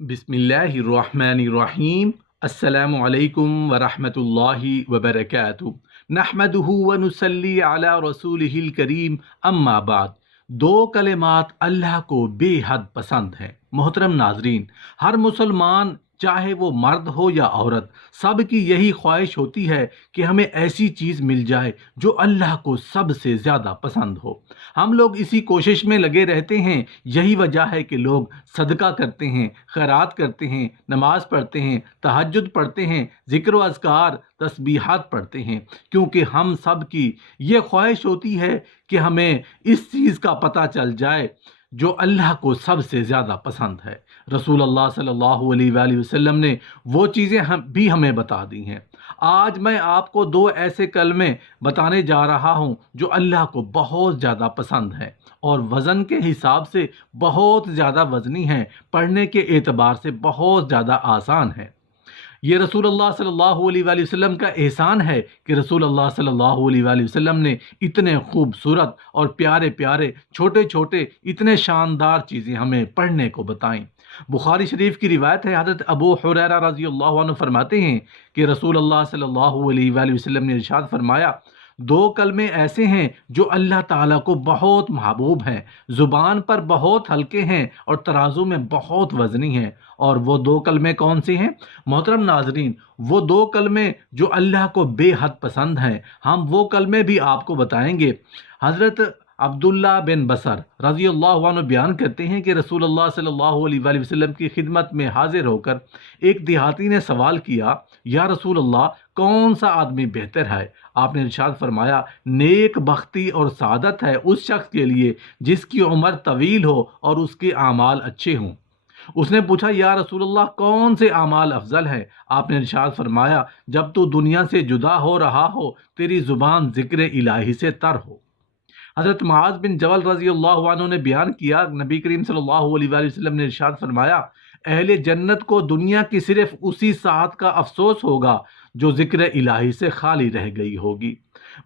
बिस्मिल्लाहिर्रहमानिर्रहीम। अस्सलामु अलैकुम वरहमतुल्लाहि वबरकातुहू। नहमदुहु व नुसल्ली अला रसूलिहिल करीम, अम्मा बाद। दो कलिमात अल्लाह को बेहद पसंद हैं। मोहतरम नाजरीन, हर मुसलमान चाहे वो मर्द हो या औरत, सब की यही ख्वाहिश होती है कि हमें ऐसी चीज़ मिल जाए जो अल्लाह को सबसे ज़्यादा पसंद हो। हम लोग इसी कोशिश में लगे रहते हैं। यही वजह है कि लोग सदका करते हैं, खैरात करते हैं, नमाज पढ़ते हैं, तहज्जुद पढ़ते हैं, ज़िक्र व अज़कार तस्बीहात पढ़ते हैं, क्योंकि हम सब की ये ख्वाहिश होती है कि हमें इस चीज़ का पता चल जाए जो अल्लाह को सबसे ज़्यादा पसंद है। रसूल अल्लाह सल्लल्लाहु अलैहि वसल्लम ने वो चीज़ें हमें बता दी हैं। आज मैं आपको दो ऐसे कलमे बताने जा रहा हूँ जो अल्लाह को बहुत ज़्यादा पसंद है और वज़न के हिसाब से बहुत ज़्यादा वज़नी हैं, पढ़ने के एतबार से बहुत ज़्यादा आसान है। ये रसूलुल्लाह सल्लल्लाहु अलैहि वसल्लम का एहसान है कि रसूलुल्लाह सल्लल्लाहु अलैहि वसल्लम ने इतने खूबसूरत और प्यारे प्यारे छोटे छोटे इतने शानदार चीज़ें हमें पढ़ने को बताएं। बुखारी शरीफ की रिवायत है, हज़रत अबू हुरैरा रज़ियल्लाहु अन्हु फरमाते हैं कि रसूलुल्लाह सल्लल्लाहु अलैहि वसल्लम ने इरशाद फरमाया, दो कलमे ऐसे हैं जो अल्लाह ताला को बहुत महबूब हैं, ज़ुबान पर बहुत हल्के हैं और तराजू में बहुत वज़नी हैं। और वो दो कलमे कौन से हैं? मोहतरम नाजरीन, वो दो कलमे जो अल्लाह को बेहद पसंद हैं, हम वो कलमे भी आपको बताएंगे। हज़रत अब्दुल्ला बिन बसर रज़ी अल्लाह अन्हु बयान करते हैं कि रसूलुल्लाह सल्लल्लाहु अलैहि वसल्लम की खिदमत में हाजिर होकर एक देहाती ने सवाल किया, या रसूलल्लाह, कौन सा आदमी बेहतर है? आपने इरशाद फरमाया, नेक बख्ती और सादत है उस शख्स के लिए जिसकी उम्र तवील हो और उसके आमाल अच्छे हों। उसने पूछा, या रसूलल्लाह, कौन से आमाल अफजल है? आपने इरशाद फरमाया, जब तू दुनिया से जुदा हो रहा हो, तेरी जुबान जिक्र इलाही से तर हो। हज़रत मुआज़ बिन जबल रज़ी अल्लाह अन्हु ने बयान किया, नबी करीम सल्लल्लाहु अलैहि वसल्लम ने इरशाद फरमाया, अहले जन्नत को दुनिया की सिर्फ उसी सात का अफसोस होगा जो जिक्र इलाही से खाली रह गई होगी।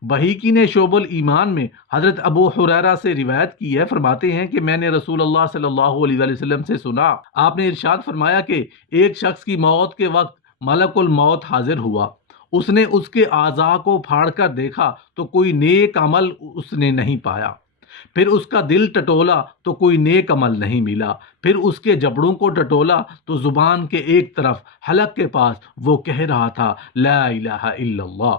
बहीकी ने शोबुल ईमान में हज़रत अबू हुरैरा से रिवायत की है, फरमाते हैं कि मैंने रसूलुल्लाह सल्लल्लाहु अलैहि वसल्लम से सुना, आपने इरशाद फरमाया कि एक शख्स की मौत के वक्त मलकुल मौत हाजिर हुआ। उसने उसके आज़ा को फाड़ कर देखा तो कोई नेक अमल उसने नहीं पाया। फिर उसका दिल टटोला तो कोई नेक अमल नहीं मिला। फिर उसके जबड़ों को टटोला तो जुबान के एक तरफ हलक के पास वो कह रहा था, ला इलाहा इल्लल्लाह।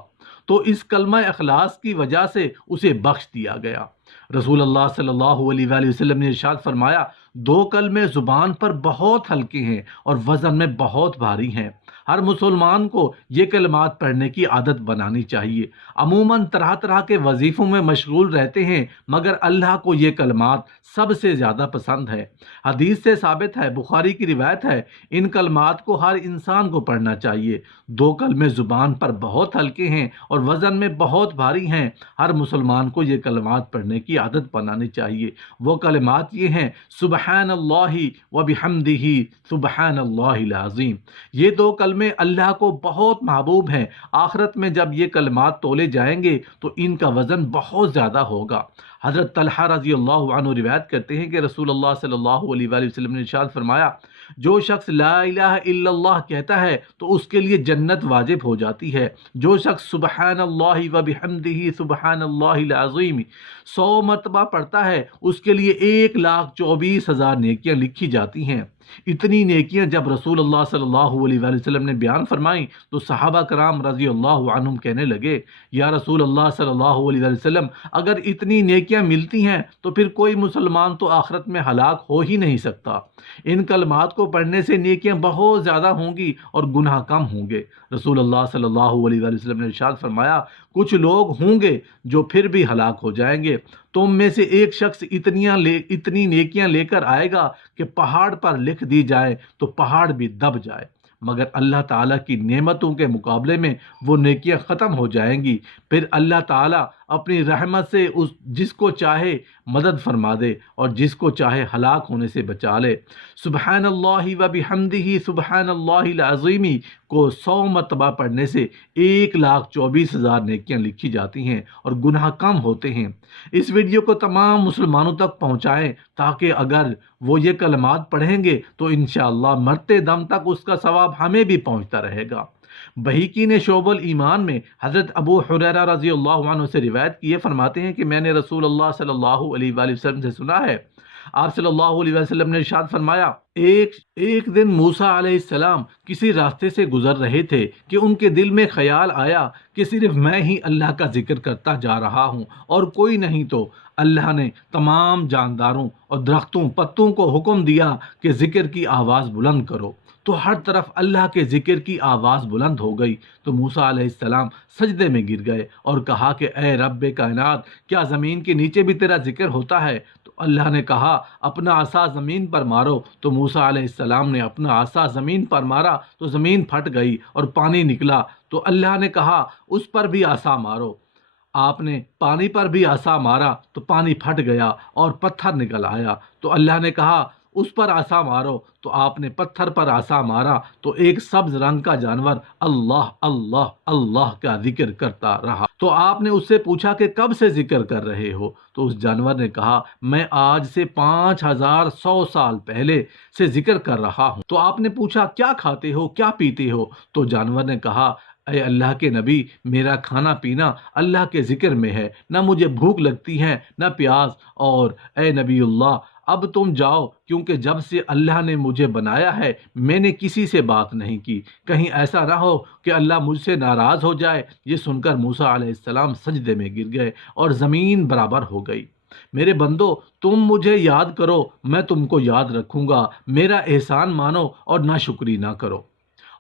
तो इस कलमा अखलास की वजह से उसे बख्श दिया गया। रसूल अल्लाह सल्लल्लाहु अलैहि वसल्लम ने इरशाद फरमाया, दो कलमे ज़ुबान पर बहुत हल्के हैं और वज़न में बहुत भारी हैं। हर मुसलमान को ये कलमात पढ़ने की आदत बनानी चाहिए। अमूमन तरह तरह के वजीफ़ों में मशगूल रहते हैं, मगर अल्लाह को ये कलमात सबसे ज़्यादा पसंद है। हदीस से साबित है, बुखारी की रिवायत है, इन कलमात को हर इंसान को पढ़ना चाहिए। दो कलमे ज़ुबान पर बहुत हल्के हैं और वज़न में बहुत भारी हैं। हर मुसलमान को ये कलमात पढ़ने की आदत बनानी चाहिए। वो कलमात ये हैं, सुबहानल्लाहि व बिहम्दिही सुबहानल्लाहिल अज़ीम। ये दो कलमे अल्लाह को बहुत महबूब हैं। आखिरत में जब ये कलमात तोले जाएंगे तो इनका वज़न बहुत ज़्यादा होगा। हज़रत तलहा रज़ी अल्लाह अन्हु रिवायत करते हैं कि रसूलुल्लाह सल्लल्लाहु अलैहि वसल्लम ने इरशाद फरमाया, जो शख्स ला इलाहा इल्लल्लाह कहता है तो उसके लिए जन्नत वाजिब हो जाती है। जो शख्स सुबहानल्लाहि व बिहम्दिही सुबहानल्लाहिल अज़ीम 100 मरतबा पढ़ता है, उसके लिए 1,24,000 नेकियां लिखी जाती हैं। इतनी नेकियां जब रसूलुल्लाह सल्लल्लाहु अलैहि वसल्लम ने बयान फरमाई तो सहाबा कराम रज़ी अल्लाह अन्हुम कहने लगे, या रसूलुल्लाह सल्लल्लाहु अलैहि वसल्लम, अगर इतनी नेकियां मिलती हैं तो फिर कोई मुसलमान तो आखिरत में हलाक हो ही नहीं सकता। इन कलमात को पढ़ने से नेकियां बहुत ज़्यादा होंगी और गुनाह कम होंगे। रसूलुल्लाह सल्लल्लाहु अलैहि वसल्लम ने इरशाद फरमाया, कुछ लोग होंगे जो फिर भी हलाक हो जाएंगे। तुम में से एक शख्स इतनी नेकियां लेकर आएगा कि पहाड़ पर लिख दी जाए तो पहाड़ भी दब जाए, मगर अल्लाह ताला की नेमतों के मुकाबले में वो नेकियां ख़त्म हो जाएंगी। फिर अल्लाह ताला اپنی رحمت سے جس کو چاہے مدد فرما دے اور جس کو چاہے ہلاک ہونے سے بچا لے۔ سبحان اللہ و بحمدہ سبحان اللہ العظیم کو 100 مرتبہ پڑھنے سے 1,24,000 نیکیاں لکھی جاتی ہیں اور گناہ کم ہوتے ہیں۔ اس ویڈیو کو تمام مسلمانوں تک پہنچائیں تاکہ اگر وہ یہ کلمات پڑھیں گے تو انشاءاللہ مرتے دم تک اس کا ثواب ہمیں بھی پہنچتا رہے گا۔ بہیقی نے شعب الایمان میں حضرت ابو حریرہ رضی اللہ عنہ سے روایت کی ہے، فرماتے ہیں کہ میں نے رسول اللہ صلی اللہ علیہ وآلہ وسلم سے سنا ہے، آپ صلی اللہ علیہ وسلم نے ارشاد فرمایا، ایک دن موسیٰ علیہ السلام کسی راستے سے گزر رہے تھے کہ ان کے دل میں خیال آیا کہ صرف میں ہی اللہ کا ذکر کرتا جا رہا ہوں اور کوئی نہیں، تو اللہ نے تمام جانداروں اور درختوں پتوں کو حکم دیا کہ ذکر کی آواز بلند کرو، تو ہر طرف اللہ کے ذکر کی آواز بلند ہو گئی، تو موسیٰ علیہ السلام سجدے میں گر گئے اور کہا کہ اے رب کائنات، کیا زمین کے نیچے بھی تیرا ذکر ہوتا ہے؟ تو اللہ نے کہا اپنا عصا زمین پر مارو، تو موسیٰ علیہ السلام نے اپنا عصا زمین پر مارا تو زمین پھٹ گئی اور پانی نکلا، تو اللہ نے کہا اس پر بھی عصا مارو، آپ نے پانی پر بھی عصا مارا تو پانی پھٹ گیا اور پتھر نکل آیا، تو اللہ نے کہا اس پر عصا مارو، تو آپ نے پتھر پر عصا مارا تو ایک سبز رنگ کا جانور اللہ اللہ اللہ کا ذکر کرتا رہا۔ تو آپ نے اس سے پوچھا کہ کب سے ذکر کر رہے ہو؟ تو اس جانور نے کہا میں آج سے 5100 سال پہلے سے ذکر کر رہا ہوں۔ تو آپ نے پوچھا کیا کھاتے ہو، کیا پیتے ہو؟ تو جانور نے کہا اے اللہ کے نبی، میرا کھانا پینا اللہ کے ذکر میں ہے، نہ مجھے بھوک لگتی ہے نہ پیاس، اور اے نبی اللہ اب تم جاؤ، کیونکہ جب سے اللہ نے مجھے بنایا ہے میں نے کسی سے بات نہیں کی، کہیں ایسا نہ ہو کہ اللہ مجھ سے ناراض ہو جائے۔ یہ سن کر موسیٰ علیہ السلام سجدے میں گر گئے اور زمین برابر ہو گئی۔ میرے بندو، تم مجھے یاد کرو، میں تم کو یاد رکھوں گا، میرا احسان مانو اور ناشکری نہ کرو،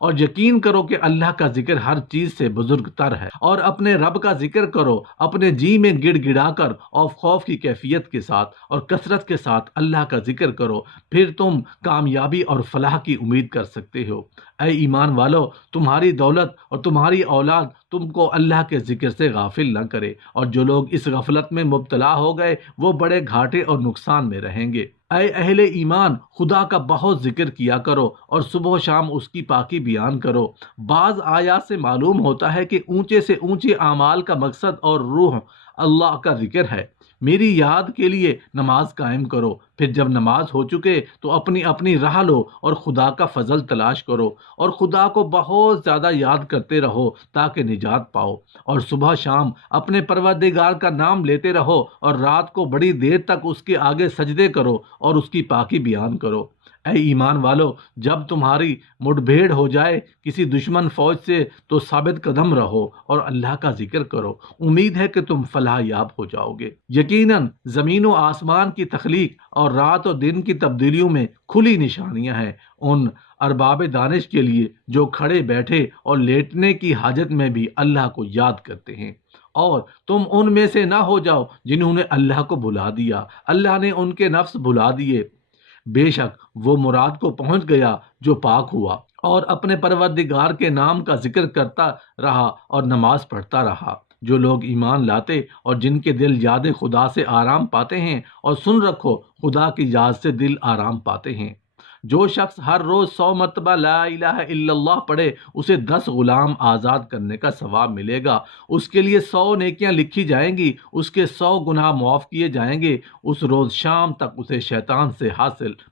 اور یقین کرو کہ اللہ کا ذکر ہر چیز سے بزرگ تر ہے، اور اپنے رب کا ذکر کرو اپنے جی میں گڑ گڑا کر اور خوف کی کیفیت کے ساتھ اور کثرت کے ساتھ اللہ کا ذکر کرو، پھر تم کامیابی اور فلاح کی امید کر سکتے ہو۔ اے ایمان والو، تمہاری دولت اور تمہاری اولاد تم کو اللہ کے ذکر سے غافل نہ کرے، اور جو لوگ اس غفلت میں مبتلا ہو گئے وہ بڑے گھاٹے اور نقصان میں رہیں گے۔ اے اہل ایمان، خدا کا بہت ذکر کیا کرو اور صبح و شام اس کی پاکی بیان کرو۔ بعض آیات سے معلوم ہوتا ہے کہ اونچے سے اونچے اعمال کا مقصد اور روح اللہ کا ذکر ہے۔ میری یاد کے لیے نماز قائم کرو، پھر جب نماز ہو چکے تو اپنی اپنی راہ لو اور خدا کا فضل تلاش کرو، اور خدا کو بہت زیادہ یاد کرتے رہو تاکہ نجات پاؤ، اور صبح شام اپنے پروردگار کا نام لیتے رہو، اور رات کو بڑی دیر تک اس کے آگے سجدے کرو اور اس کی پاکی بیان کرو۔ اے ایمان والو، جب تمہاری مٹ بھیڑ ہو جائے کسی دشمن فوج سے تو ثابت قدم رہو اور اللہ کا ذکر کرو، امید ہے کہ تم فلاح یاب ہو جاؤ گے۔ یقیناً زمین و آسمان کی تخلیق اور رات و دن کی تبدیلیوں میں کھلی نشانیاں ہیں ان ارباب دانش کے لیے جو کھڑے بیٹھے اور لیٹنے کی حاجت میں بھی اللہ کو یاد کرتے ہیں، اور تم ان میں سے نہ ہو جاؤ جنہوں نے اللہ کو بھلا دیا، اللہ نے ان کے نفس بھلا دیے، بے شک وہ مراد کو پہنچ گیا جو پاک ہوا اور اپنے پروردگار کے نام کا ذکر کرتا رہا اور نماز پڑھتا رہا۔ جو لوگ ایمان لاتے اور جن کے دل یاد خدا سے آرام پاتے ہیں، اور سن رکھو خدا کی یاد سے دل آرام پاتے ہیں۔ جو شخص ہر روز 100 مرتبہ لا الہ الا اللہ پڑھے اسے 10 غلام آزاد کرنے کا ثواب ملے گا، اس کے لیے 100 نیکیاں لکھی جائیں گی، اس کے 100 گناہ معاف کیے جائیں گے، اس روز شام تک اسے شیطان سے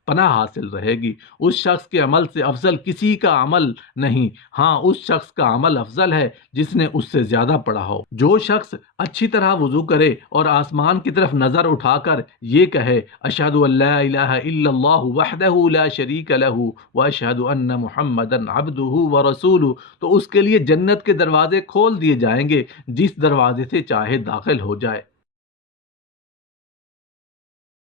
پناہ حاصل رہے گی۔ اس شخص کے عمل سے افضل کسی کا عمل نہیں، ہاں اس شخص کا عمل افضل ہے جس نے اس سے زیادہ پڑھا ہو۔ جو شخص اچھی طرح وضو کرے اور آسمان کی طرف نظر اٹھا کر یہ کہے اشہد ان لا الہ الا اللہ وحدہ لا شریک لہ واشہد ان محمدا عبدہ ورسولہ، تو اس کے لیے جنت کے دروازے کھول دیے جائیں گے، جس دروازے سے چاہے داخل ہو جائے۔